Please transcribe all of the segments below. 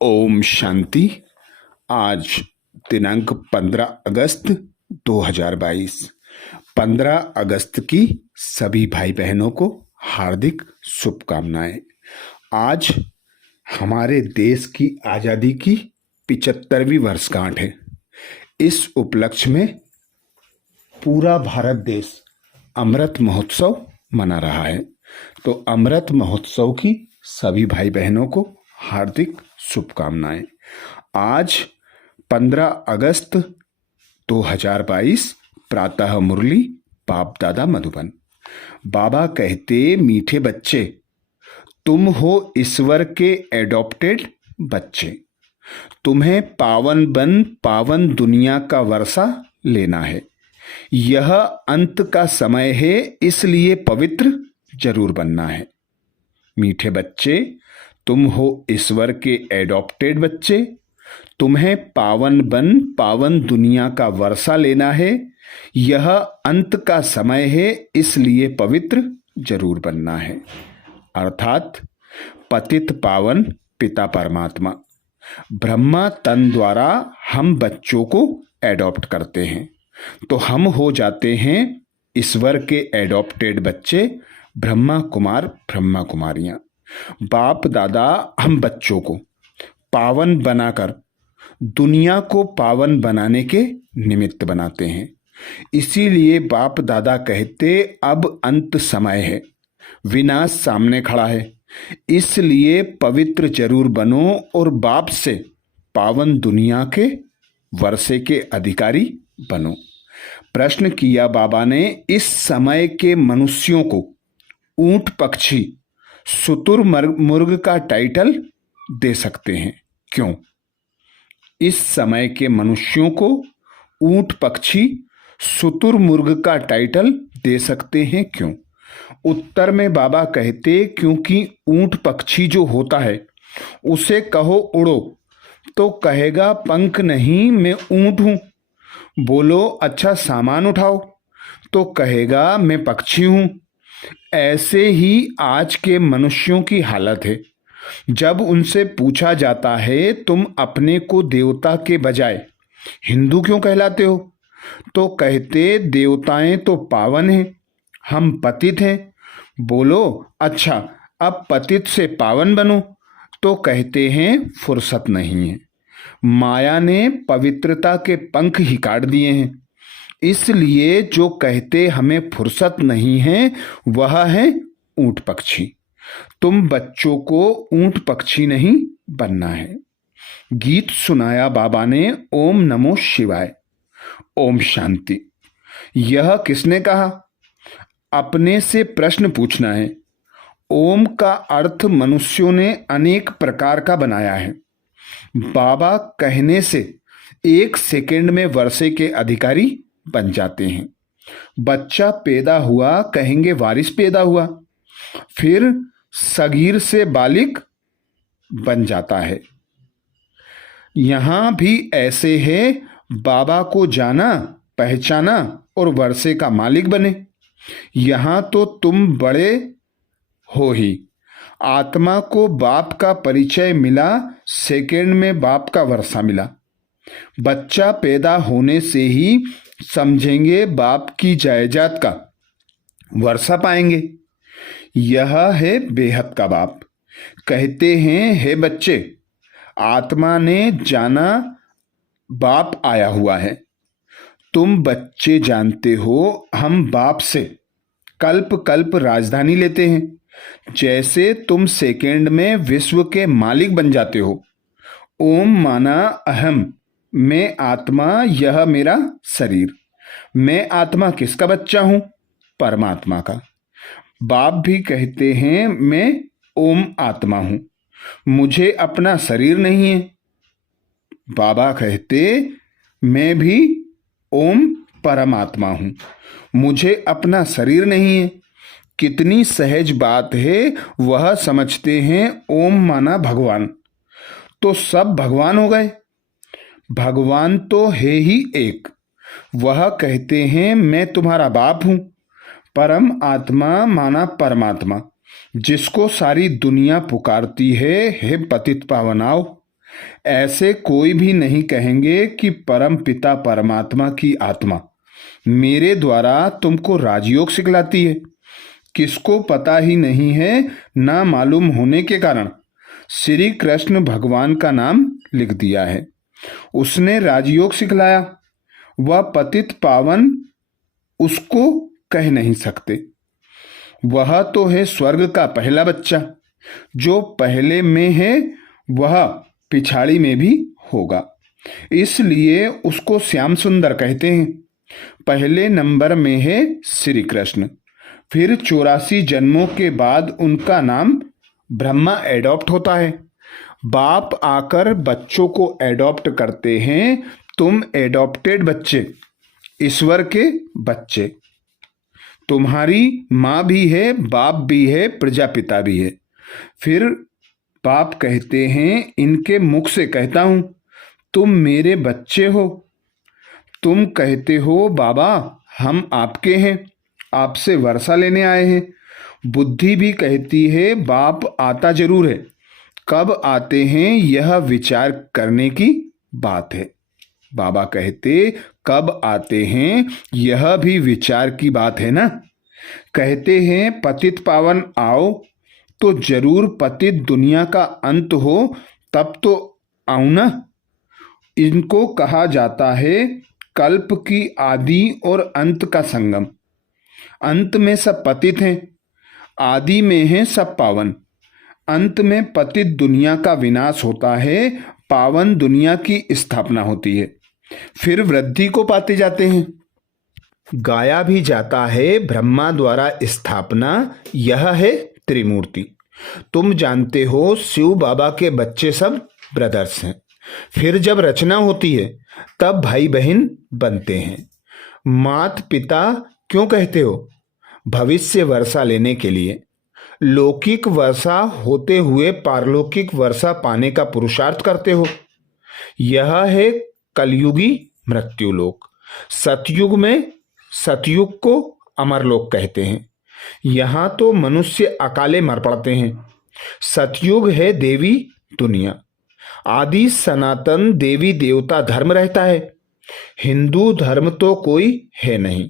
ओम शांति। आज दिनांक 15 अगस्त 2022। 15 अगस्त की सभी भाई बहनों को हार्दिक शुभकामनाएं। आज हमारे देश की आज़ादी की 75वीं वर्षगांठ है। इस उपलक्ष्य में पूरा भारत देश अमृत महोत्सव मना रहा है। तो अमृत महोत्सव की सभी भाई बहनों को हार्दिक शुभकामनाएं। आज 15 अगस्त 2022 प्रातः मुरली बाप दादा मधुबन। बाबा कहते, मीठे बच्चे, तुम हो ईश्वर के एडॉप्टेड बच्चे। तुम्हें पावन बन पावन दुनिया का वर्षा लेना है। यह अंत का समय है, इसलिए पवित्र जरूर बनना है। मीठे बच्चे, तुम हो ईश्वर के एडॉप्टेड बच्चे। तुम्हें पावन बन पावन दुनिया का वर्षा लेना है। यह अंत का समय है, इसलिए पवित्र जरूर बनना है। अर्थात पतित पावन पिता परमात्मा ब्रह्मा तन द्वारा हम बच्चों को एडॉप्ट करते हैं, तो हम हो जाते हैं ईश्वर के एडॉप्टेड बच्चे, ब्रह्मा कुमार ब्रह्मा कुमारियां। बाप दादा हम बच्चों को पावन बनाकर दुनिया को पावन बनाने के निमित्त बनाते हैं। इसीलिए बाप दादा कहते, अब अंत समय है, विनाश सामने खड़ा है, इसलिए पवित्र जरूर बनो और बाप से पावन दुनिया के वर्षे के अधिकारी बनो। प्रश्न किया बाबा ने, इस समय के मनुष्यों को ऊंट पक्षी शुतुरमुर्ग का टाइटल दे सकते हैं, क्यों? इस समय के मनुष्यों को ऊंट पक्षी शुतुरमुर्ग का टाइटल दे सकते हैं, क्यों? उत्तर में बाबा कहते, क्योंकि ऊंट पक्षी जो होता है उसे कहो उड़ो तो कहेगा पंख नहीं, मैं ऊंट हूं। बोलो अच्छा सामान उठाओ तो कहेगा मैं पक्षी हूं। ऐसे ही आज के मनुष्यों की हालत है। जब उनसे पूछा जाता है, तुम अपने को देवता के बजाय हिंदू क्यों कहलाते हो, तो कहते, देवताएं तो पावन हैं, हम पतित हैं। बोलो अच्छा अब पतित से पावन बनो, तो कहते हैं फुर्सत नहीं है, माया ने पवित्रता के पंख ही काट दिए हैं। इसलिए जो कहते हमें फुर्सत नहीं है, वह है ऊंट पक्षी। तुम बच्चों को ऊंट पक्षी नहीं बनना है। गीत सुनाया बाबा ने, ओम नमो शिवाय। ओम शांति। यह किसने कहा? अपने से प्रश्न पूछना है। ओम का अर्थ मनुष्यों ने अनेक प्रकार का बनाया है। बाबा कहने से 1 सेकंड में वर्षे के अधिकारी बन जाते हैं। बच्चा पैदा हुआ, कहेंगे वारिस पैदा हुआ, फिर सगीर से बालिक बन जाता है। यहां भी ऐसे है, बाबा को जाना पहचाना और वर्षे का मालिक बने। यहां तो तुम बड़े हो ही। आत्मा को बाप का परिचय मिला, सेकंड में बाप का वर्षा मिला। बच्चा पैदा होने से ही समझेंगे बाप की जायदाद का वर्षा पाएंगे। यह है बेहद का बाप। कहते हैं, हे बच्चे, आत्मा ने जाना बाप आया हुआ है। तुम बच्चे जानते हो, हम बाप से कल्प कल्प राजधानी लेते हैं। जैसे तुम सेकंड में विश्व के मालिक बन जाते हो। ओम माना अहम, मैं आत्मा, यह मेरा शरीर। मैं आत्मा किसका बच्चा हूं? परमात्मा का। बाप भी कहते हैं, मैं ओम आत्मा हूं, मुझे अपना शरीर नहीं है। बाबा कहते, मैं भी ओम परमात्मा हूं, मुझे अपना शरीर नहीं है। कितनी सहज बात है। वह समझते हैं ओम माना भगवान, तो सब भगवान हो गए। भगवान तो है ही एक। वह कहते हैं, मैं तुम्हारा बाप हूं। परम आत्मा माना परमात्मा, जिसको सारी दुनिया पुकारती है, हे पतित पावनाओ, ऐसे कोई भी नहीं कहेंगे कि परम पिता परमात्मा की आत्मा मेरे द्वारा तुमको राजयोग सिखलाती है। किसको पता ही नहीं है, ना मालूम होने के कारण श्री कृष्ण भगवान का नाम लिख दिया है। उसने राजयोग सिखलाया। वह पतित पावन उसको कह नहीं सकते। वह तो है स्वर्ग का पहला बच्चा। जो पहले में है वह पिछाड़ी में भी होगा, इसलिए उसको श्याम सुंदर कहते हैं। पहले नंबर में है श्री कृष्ण। फिर 84 जन्मों के बाद उनका नाम ब्रह्मा एडॉप्ट होता है। बाप आकर बच्चों को एडॉप्ट करते हैं। तुम एडॉप्टेड बच्चे, ईश्वर के बच्चे। तुम्हारी माँ भी है, बाप भी है, प्रजापिता भी है। फिर बाप कहते हैं, इनके मुख से कहता हूं, तुम मेरे बच्चे हो। तुम कहते हो बाबा हम आपके हैं, आपसे वर्षा लेने आए हैं। बुद्धि भी कहती है बाप आता जरूर है, कब आते हैं यह विचार करने की बात है। बाबा कहते कब आते हैं यह भी विचार की बात है ना। कहते हैं पतित पावन आओ, तो जरूर पतित दुनिया का अंत हो तब तो आऊं ना। इनको कहा जाता है कल्प की आदि और अंत का संगम। अंत में सब पतित हैं, आदि में है सब पावन। अंत में पतित दुनिया का विनाश होता है, पावन दुनिया की स्थापना होती है। फिर वृद्धि को पाते जाते हैं। गाया भी जाता है ब्रह्मा द्वारा स्थापना, यह है त्रिमूर्ति। तुम जानते हो शिव बाबा के बच्चे सब ब्रदर्स हैं। फिर जब रचना होती है तब भाई बहन बनते हैं। मात पिता क्यों कहते हो? भविष्य वर्षा लेने के लिए। लौकिक वर्षा होते हुए पारलौकिक वर्षा पाने का पुरुषार्थ करते हो। यह है कलयुगी मृत्युलोक। सतयुग में सतयुग को अमरलोक कहते हैं। यहाँ तो मनुष्य अकाले मर पड़ते हैं। सतयुग है देवी दुनिया। आदि सनातन देवी देवता धर्म रहता है। हिंदू धर्म तो कोई है नहीं।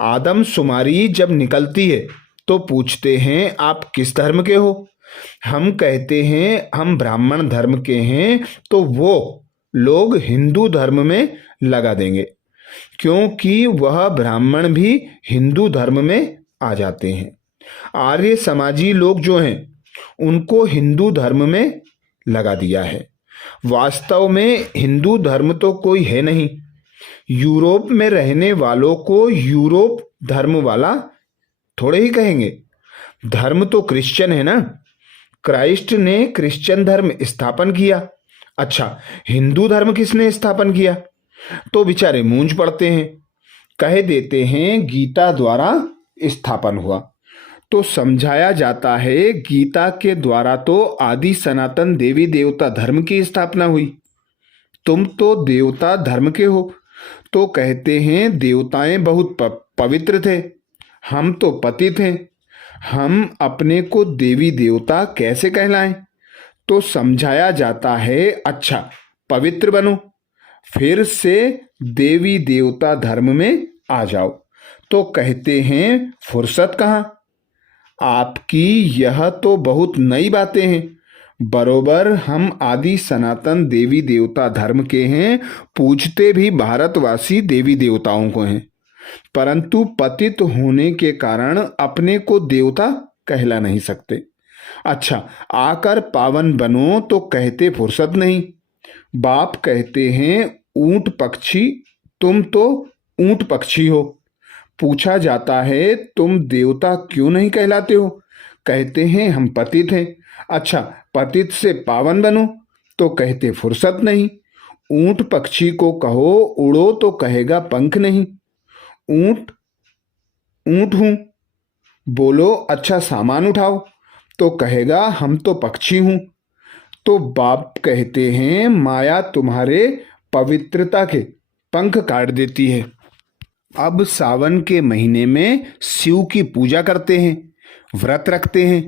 आदम शुमारी जब निकलती है तो पूछते हैं आप किस धर्म के हो? हम कहते हैं हम ब्राह्मण धर्म के हैं, तो वो लोग हिंदू धर्म में लगा देंगे, क्योंकि वह ब्राह्मण भी हिंदू धर्म में आ जाते हैं। आर्य समाजी लोग जो हैं उनको हिंदू धर्म में लगा दिया है। वास्तव में हिंदू धर्म तो कोई है नहीं। यूरोप में रहने वालों को यूरोप धर्म वाला थोड़े ही कहेंगे। धर्म तो क्रिश्चियन है ना। क्राइस्ट ने क्रिश्चियन धर्म स्थापन किया। अच्छा, हिंदू धर्म किसने स्थापन किया? तो बेचारे मूंझ पड़ते हैं, कह देते हैं गीता द्वारा स्थापन हुआ। तो समझाया जाता है गीता के द्वारा तो आदि सनातन देवी देवता धर्म की स्थापना हुई। तुम तो देवता धर्म के हो, तो कहते हैं देवताएं बहुत पवित्र थे, हम तो पतित हैं। हम अपने को देवी देवता कैसे कहलाएं? तो समझाया जाता है अच्छा पवित्र बनो, फिर से देवी देवता धर्म में आ जाओ। तो कहते हैं फुर्सत कहाँ? आपकी यह तो बहुत नई बातें हैं। बरोबर हम आदि सनातन देवी देवता धर्म के हैं, पूजते भी भारतवासी देवी देवताओं को हैं, परंतु पतित होने के कारण अपने को देवता कहला नहीं सकते। अच्छा, आकर पावन बनो तो कहते फुर्सत नहीं। बाप कहते हैं ऊंट पक्षी, तुम तो ऊंट पक्षी हो। पूछा जाता है तुम देवता क्यों नहीं कहलाते हो? कहते हैं हम पतित हैं। अच्छा, पतित से पावन बनो तो कहते फुर्सत नहीं। ऊंट पक्षी को कहो उड़ो तो कहेगा पंख नहीं। ऊंट ऊंट हूं। बोलो अच्छा सामान उठाओ तो कहेगा हम तो पक्षी हूं। तो बाप कहते हैं माया तुम्हारे पवित्रता के पंख काट देती है। अब सावन के महीने में शिव की पूजा करते हैं, व्रत रखते हैं।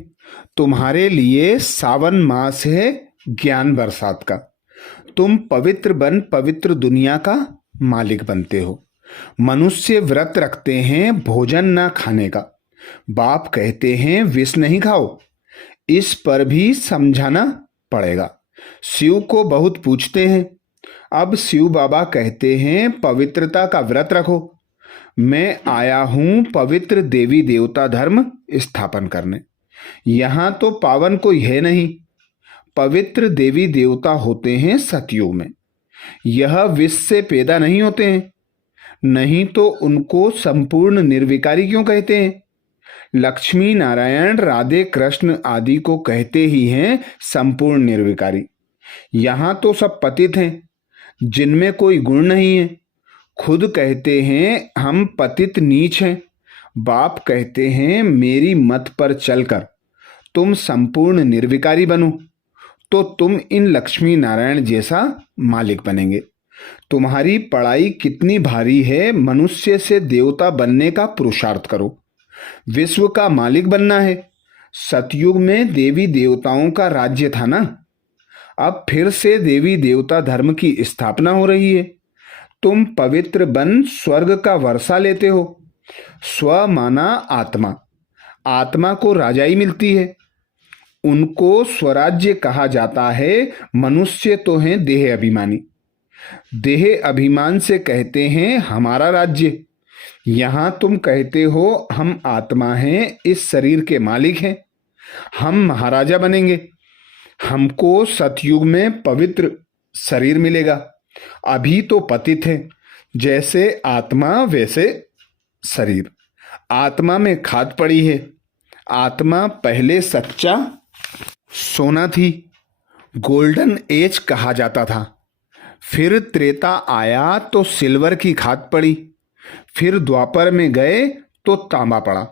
तुम्हारे लिए सावन मास है ज्ञान बरसात का। तुम पवित्र बन पवित्र दुनिया का मालिक बनते हो। मनुष्य व्रत रखते हैं भोजन न खाने का। बाप कहते हैं विष नहीं खाओ। इस पर भी समझाना पड़ेगा। शिव को बहुत पूछते हैं। अब शिव बाबा कहते हैं पवित्रता का व्रत रखो। मैं आया हूं पवित्र देवी देवता धर्म स्थापन करने। यहां तो पावन कोई है नहीं। पवित्र देवी देवता होते हैं सतयुग में। यह विष से पैदा नहीं होते हैं। नहीं तो उनको संपूर्ण निर्विकारी क्यों कहते हैं? लक्ष्मी नारायण राधे कृष्ण आदि को कहते ही हैं संपूर्ण निर्विकारी। यहां तो सब पतित हैं, जिनमें कोई गुण नहीं है। खुद कहते हैं हम पतित नीच हैं। बाप कहते हैं मेरी मत पर चलकर तुम संपूर्ण निर्विकारी बनो, तो तुम इन लक्ष्मी नारायण जैसा मालिक बनेंगे। तुम्हारी पढ़ाई कितनी भारी है, मनुष्य से देवता बनने का पुरुषार्थ करो। विश्व का मालिक बनना है। सतयुग में देवी देवताओं का राज्य था ना। अब फिर से देवी देवता धर्म की स्थापना हो रही है। तुम पवित्र बन स्वर्ग का वर्षा लेते हो। स्व माना आत्मा। आत्मा को राजाई मिलती है। उनको स्वराज्य कहा जाता है। मनुष्य तो हैं देह अभिमानी। देह अभिमान से कहते हैं हमारा राज्य। यहां तुम कहते हो हम आत्मा हैं, इस शरीर के मालिक हैं, हम महाराजा बनेंगे। हमको सतयुग में पवित्र शरीर मिलेगा। अभी तो पतित है। जैसे आत्मा वैसे शरीर। आत्मा में खाद पड़ी है। आत्मा पहले सच्चा सोना थी, गोल्डन एज कहा जाता था। फिर त्रेता आया तो सिल्वर की खाद पड़ी। फिर द्वापर में गए तो तांबा पड़ा।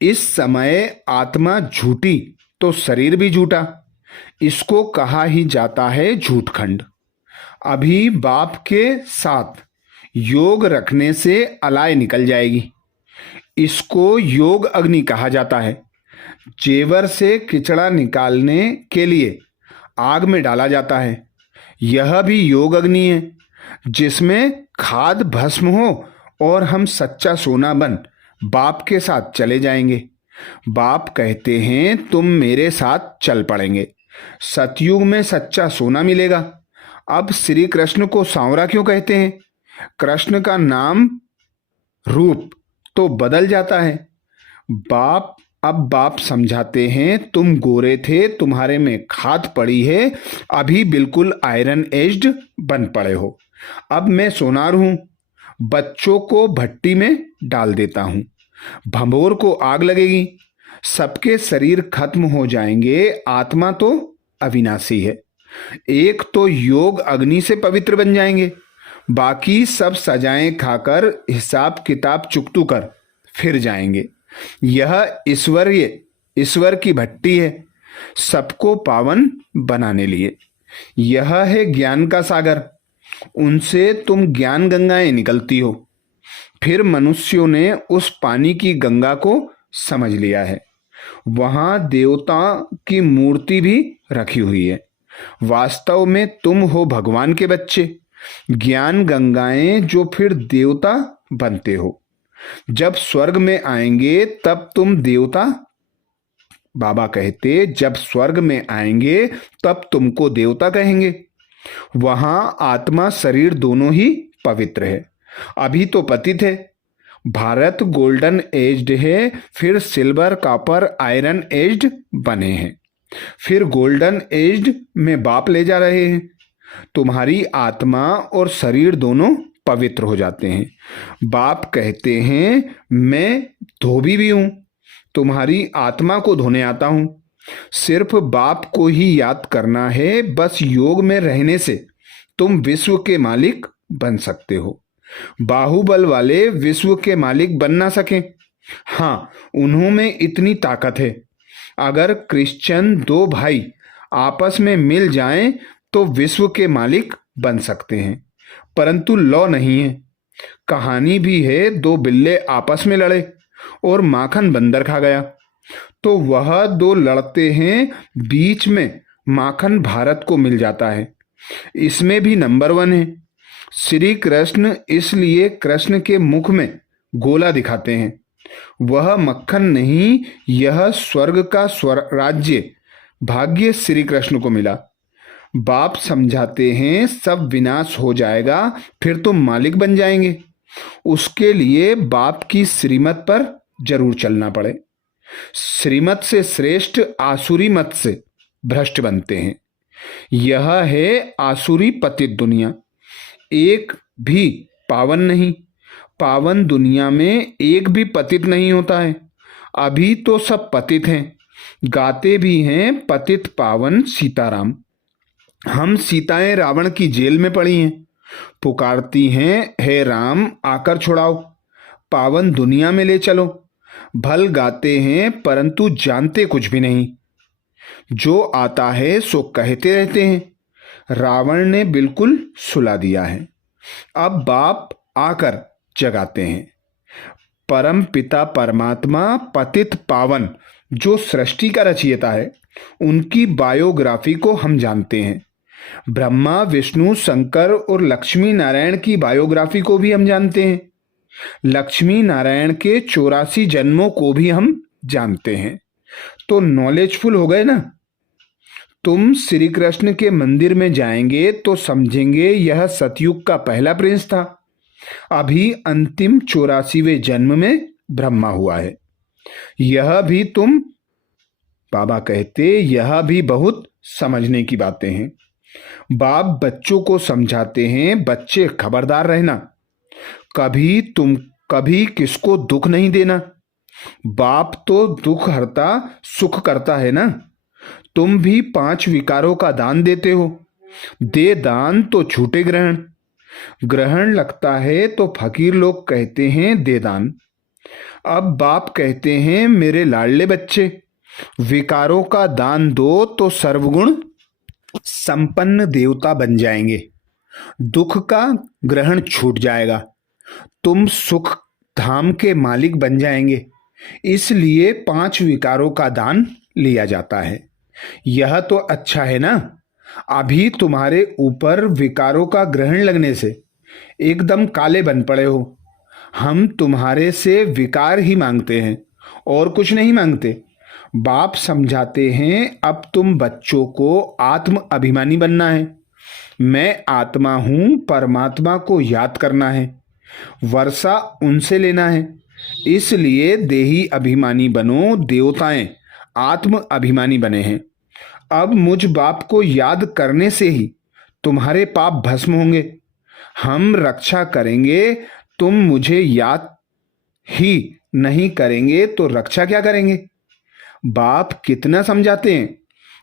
इस समय आत्मा झूठी तो शरीर भी झूठा। इसको कहा ही जाता है झूठखंड। अभी बाप के साथ योग रखने से अलाय निकल जाएगी। इसको योग अग्नि कहा जाता है। जेवर से किचड़ा निकालने के लिए आग में डाला जाता है। यह भी योग अग्नि है, जिसमें खाद भस्म हो और हम सच्चा सोना बन बाप के साथ चले जाएंगे। बाप कहते हैं तुम मेरे साथ चल पड़ेंगे। सतयुग में सच्चा सोना मिलेगा। अब श्री कृष्ण को सांवरा क्यों कहते हैं? कृष्ण का नाम रूप तो बदल जाता है। अब बाप समझाते हैं तुम गोरे थे, तुम्हारे में खाद पड़ी है, अभी बिल्कुल आयरन एज्ड बन पड़े हो। अब मैं सोनार हूं। बच्चों को भट्टी में डाल देता हूं। भंभोर को आग लगेगी। सबके शरीर खत्म हो जाएंगे। आत्मा तो अविनाशी है। एक तो योग अग्नि से पवित्र बन जाएंगे। बाकी सब सजाएं खाकर हिसाब किताब चुकतू कर फिर जाएंगे। यह ईश्वर की भट्टी है, सबको पावन बनाने लिए। यह है ज्ञान का सागर। उनसे तुम ज्ञान गंगाएं निकलती हो। फिर मनुष्यों ने उस पानी की गंगा को समझ लिया है। वहां देवता की मूर्ति भी रखी हुई है। वास्तव में तुम हो भगवान के बच्चे, ज्ञान गंगाएं, जो फिर देवता बनते हो। जब स्वर्ग में आएंगे तब तुम देवता, बाबा कहते जब स्वर्ग में आएंगे तब तुमको देवता कहेंगे। वहां आत्मा शरीर दोनों ही पवित्र है। अभी तो पतित है। भारत गोल्डन एज्ड है, फिर सिल्वर कॉपर आयरन एज्ड बने हैं, फिर गोल्डन एज्ड में बाप ले जा रहे हैं। तुम्हारी आत्मा और शरीर दोनों पवित्र हो जाते हैं। बाप कहते हैं मैं धोबी भी हूं, तुम्हारी आत्मा को धोने आता हूं। सिर्फ बाप को ही याद करना है। बस योग में रहने से तुम विश्व के मालिक बन सकते हो। बाहुबल वाले विश्व के मालिक बन ना सके। हाँ, उन्हों में इतनी ताकत है। अगर क्रिश्चियन दो भाई आपस में मिल जाएं तो विश्व के मालिक बन सकते हैं, परंतु लॉ नहीं है। कहानी भी है, दो बिल्ले आपस में लड़े और माखन बंदर खा गया। तो वह दो लड़ते हैं, बीच में माखन भारत को मिल जाता है, इसमें भी नंबर 1 है। श्री कृष्ण इसलिए कृष्ण के मुख में गोला दिखाते हैं। वह मक्खन नहीं, यह स्वर्ग का राज्य भाग्य श्री कृष्ण को मिला। बाप समझाते हैं सब विनाश हो जाएगा, फिर तुम मालिक बन जाएंगे। उसके लिए बाप की श्रीमत पर जरूर चलना पड़े। श्रीमत से श्रेष्ठ आसुरी मत से भ्रष्ट बनते हैं। यह है आसुरी पतित दुनिया, एक भी पावन नहीं। पावन दुनिया में एक भी पतित नहीं होता है। अभी तो सब पतित हैं, गाते भी हैं पतित पावन सीताराम। हम सीताएं रावण की जेल में पड़ी हैं, पुकारती हैं हे राम आकर छुड़ाओ, पावन दुनिया में ले चलो। भल गाते हैं परंतु जानते कुछ भी नहीं। जो आता है सो कहते रहते हैं। रावण ने बिल्कुल सुला दिया है। अब बाप आकर जगाते हैं। परम पिता परमात्मा पतित पावन जो सृष्टि का रचयिता है, उनकी बायोग्राफी को हम जानते हैं। ब्रह्मा विष्णु शंकर और लक्ष्मी नारायण की बायोग्राफी को भी हम जानते हैं। लक्ष्मी नारायण के 84 जन्मों को भी हम जानते हैं। तो नॉलेजफुल हो गए ना। तुम श्री कृष्ण के मंदिर में जाएंगे तो समझेंगे यह सतयुग का पहला प्रिंस था। अभी अंतिम 84वें जन्म में ब्रह्मा हुआ है। यह भी तुम, बाबा कहते, यह भी बहुत समझने की बातें हैं। बाप बच्चों को समझाते हैं, बच्चे खबरदार रहना, कभी किसको दुख नहीं देना। बाप तो दुख हरता सुख करता है ना। तुम भी 5 विकारों का दान देते हो। दे दान तो छूटे ग्रहण। ग्रहण लगता है तो फकीर लोग कहते हैं दे दान। अब बाप कहते हैं मेरे लाडले बच्चे, विकारों का दान दो तो सर्वगुण संपन्न देवता बन जाएंगे। दुख का ग्रहण छूट जाएगा। तुम सुख धाम के मालिक बन जाएंगे। इसलिए 5 विकारों का दान लिया जाता है। यह तो अच्छा है ना। अभी तुम्हारे ऊपर विकारों का ग्रहण लगने से एकदम काले बन पड़े हो। हम तुम्हारे से विकार ही मांगते हैं और कुछ नहीं मांगते। बाप समझाते हैं अब तुम बच्चों को आत्म अभिमानी बनना है। मैं आत्मा हूं, परमात्मा को याद करना है, वर्षा उनसे लेना है। इसलिए देही अभिमानी बनो, देवताएं आत्म अभिमानी बने हैं। अब मुझ बाप को याद करने से ही तुम्हारे पाप भस्म होंगे। हम रक्षा करेंगे, तुम मुझे याद ही नहीं करेंगे तो रक्षा क्या करेंगे। बाप कितना समझाते हैं।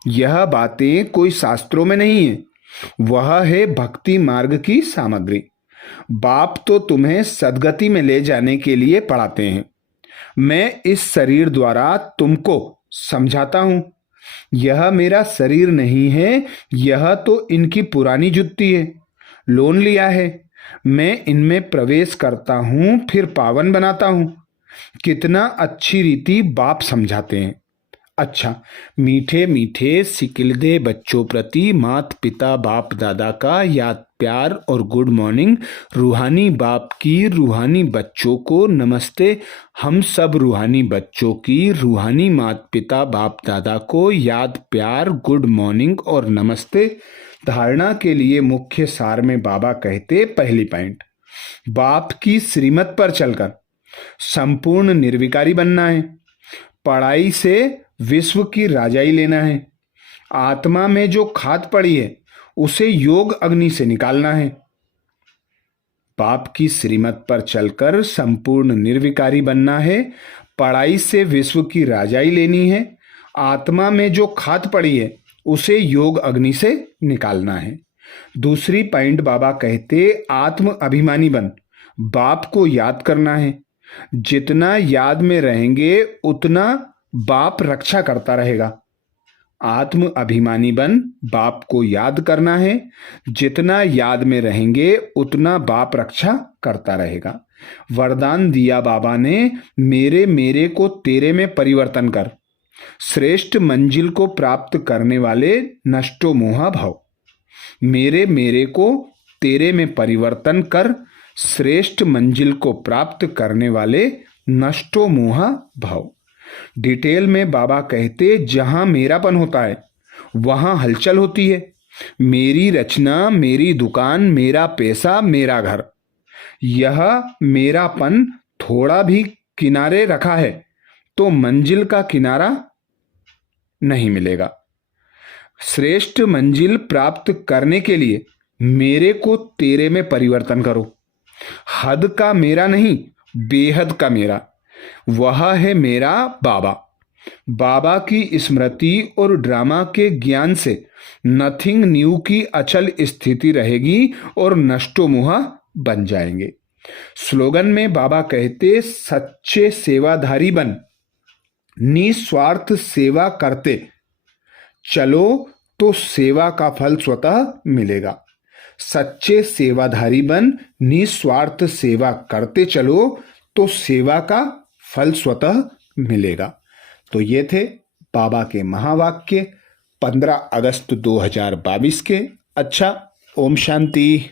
यह बातें कोई शास्त्रों में नहीं है, वह है भक्ति मार्ग की सामग्री। बाप तो तुम्हें सद्गति में ले जाने के लिए पढ़ाते हैं। मैं इस शरीर द्वारा तुमको समझाता हूं। यह मेरा शरीर नहीं है, यह तो इनकी पुरानी जुत्ती है, लोन लिया है। मैं इनमें प्रवेश करता हूं, फिर पावन बनाता हूं। कितना अच्छी रीति बाप समझाते हैं। अच्छा, मीठे मीठे सिकिलदे बच्चों प्रति मात पिता बाप दादा का याद प्यार और गुड मॉर्निंग। रूहानी बाप की रूहानी बच्चों को नमस्ते। हम सब रूहानी बच्चों की रूहानी मात पिता बाप दादा को याद प्यार गुड मॉर्निंग और नमस्ते। धारणा के लिए मुख्य सार में बाबा कहते, पहली पॉइंट, बाप की श्रीमत पर चलकर संपूर्ण निर्विकारी बनना है। पढ़ाई से विश्व की राजाई लेना है। आत्मा में जो खाद पड़ी है उसे योग अग्नि से निकालना है। बाप की श्रीमत पर चलकर संपूर्ण निर्विकारी बनना है। पढ़ाई से विश्व की राजाई लेनी है। आत्मा में जो खाद पड़ी है उसे योग अग्नि से निकालना है। दूसरी पॉइंट बाबा कहते, आत्म अभिमानी बन, बाप को याद करना है। जितना याद में रहेंगे उतना बाप रक्षा करता रहेगा। आत्म अभिमानी बन, बाप को याद करना है। जितना याद में रहेंगे उतना बाप रक्षा करता रहेगा। वरदान दिया बाबा ने, मेरे को तेरे में परिवर्तन कर। श्रेष्ठ मंजिल को प्राप्त करने वाले नष्टो मोहा भव। मेरे को तेरे में परिवर्तन कर श्रेष्ठ मंजिल को प्राप्त करने वाले नष्टो मोहा भव। डिटेल में बाबा कहते, जहां मेरापन होता है वहां हलचल होती है। मेरी रचना, मेरी दुकान, मेरा पैसा, मेरा घर, यह मेरापन थोड़ा भी किनारे रखा है तो मंजिल का किनारा नहीं मिलेगा। श्रेष्ठ मंजिल प्राप्त करने के लिए मेरे को तेरे में परिवर्तन करो। हद का मेरा नहीं, बेहद का मेरा, वह है मेरा बाबा। बाबा की स्मृति और ड्रामा के ज्ञान से नथिंग न्यू की अचल स्थिति रहेगी और नष्टो मोहा बन जाएंगे। स्लोगन में बाबा कहते, सच्चे सेवाधारी बन, निस्वार्थ सेवा करते चलो तो सेवा का फल स्वतः मिलेगा। सच्चे सेवाधारी बन, निस्वार्थ सेवा करते चलो तो सेवा का फल स्वतः मिलेगा। तो ये थे बाबा के महावाक्य 15 अगस्त 2022 के। अच्छा, ओम शांति।